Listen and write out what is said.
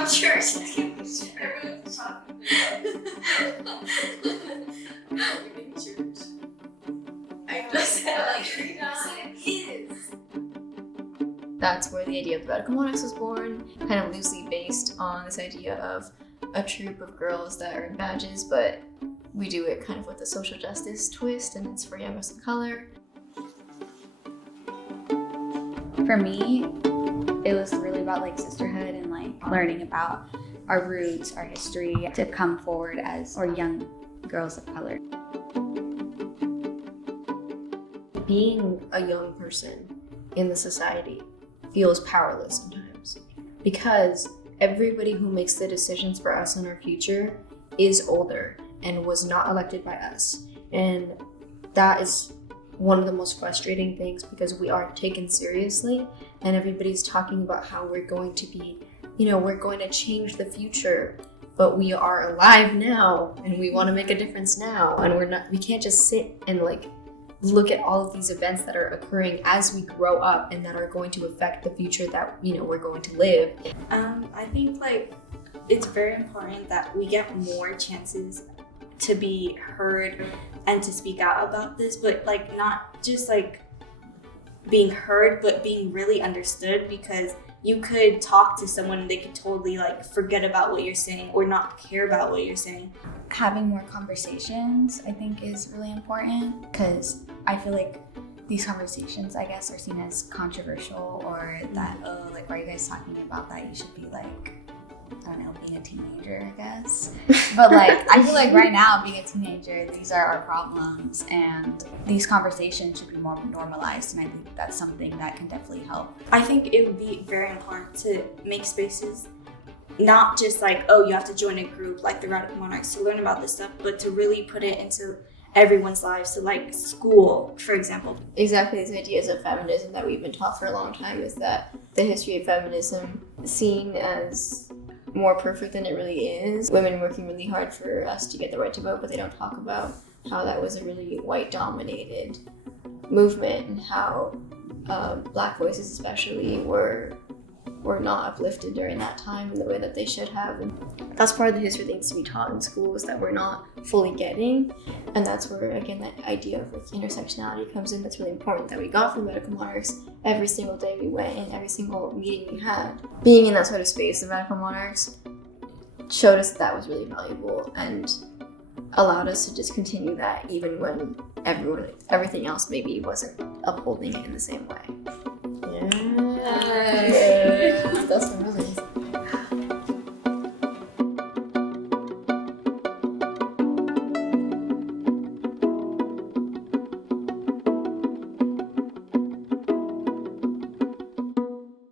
I'm sure. Everyone's talking about church. I just said like 3 times. That's where the idea of the Radical Monarchs was born, kind of loosely based on this idea of a troop of girls that earn badges, but we do it kind of with a social justice twist, and it's for young girls of color. For me, it was really about like sisterhood and like learning about our roots, our history, to come forward as or young girls of color. Being a young person in the society feels powerless sometimes because everybody who makes the decisions for us and our future is older and was not elected by us. And that is one of the most frustrating things because we aren't taken seriously and everybody's talking about how we're going to be, we're going to change the future, but we are alive now and we want to make a difference now. And we can't just sit and like look at all of these events that are occurring as we grow up and that are going to affect the future that, we're going to live. I think like it's very important that we get more chances to be heard and to speak out about this, but like not just like being heard, but being really understood, because you could talk to someone and they could totally like forget about what you're saying or not care about what you're saying. Having more conversations, I think, is really important, because I feel like these conversations, I guess, are seen as controversial, or that, why are you guys talking about that? You should be like, I don't know, being a teenager, I guess. But like, I feel like right now, being a teenager, these are our problems, and these conversations should be more normalized, and I think that's something that can definitely help. I think it would be very important to make spaces, not just like, oh, you have to join a group like the Radical Monarchs to learn about this stuff, but to really put it into everyone's lives. So like school, for example. Exactly, these ideas of feminism that we've been taught for a long time is that the history of feminism is seen as more perfect than it really is. Women working really hard for us to get the right to vote, but they don't talk about how that was a really white-dominated movement and how Black voices especially were not uplifted during that time in the way that they should have. And that's part of the history that needs to be taught in schools that we're not fully getting. And that's where, again, that idea of like intersectionality comes in. That's really important that we got from Radical Monarchs. Every single day we went in, every single meeting we had. Being in that sort of space, the Radical Monarchs showed us that was really valuable and allowed us to just continue that even when everything else maybe wasn't upholding it in the same way. Yeah. That's really